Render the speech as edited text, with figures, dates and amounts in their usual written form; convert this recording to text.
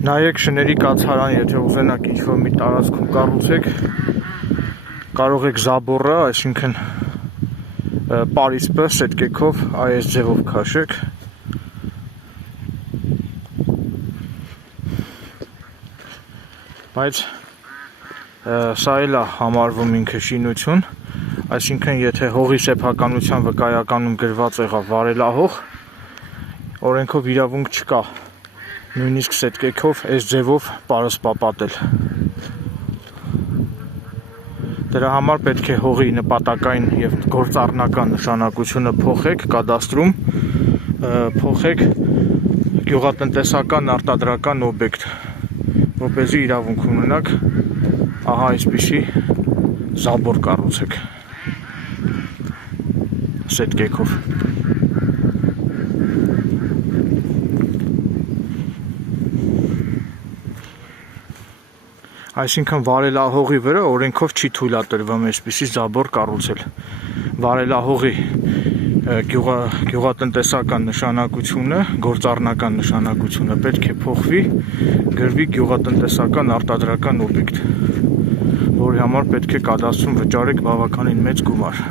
Նայեք շների կացարան, եթե ուզենաք ինչ-որ մի տարածքում կառուցեք, կարող եք զաբորը, այսինքն պարիսպը սետկեքով այս ձևով քաշեք։ Բայց սա էլ է համարվում ինքը շինություն, այսինքն եթե հողի սեփականության վկայականում գրված եղավ վարելահող, օրենքով իրավունք չկա նույնիսկ սետկեքով այս ձևով պարսպապատել։ Դրա համար պետք է հողի նպատակային եւ գործառնական նշանակությունը փոխեք կադաստրում, փոխեք գյուղատնտեսական արտադրական օբյեկտ, որպեսզի իրավունք ունենաք ահա այսպիսի զաբոր կառուցեք սետկեքով։ Այսինքն վարելահողի վրա օրենքով չի թույլատրվում այսպիսի զաբոր կառուցել։ Վարելահողի գյուղատնտեսական նշանակությունը, գործառնական նշանակությունը պետք է փոխվի, գրվի գյուղատնտեսական արտադրական օբյեկտ, որի համար պետք է կադաստրում վճարեք բավականին մեծ գումար։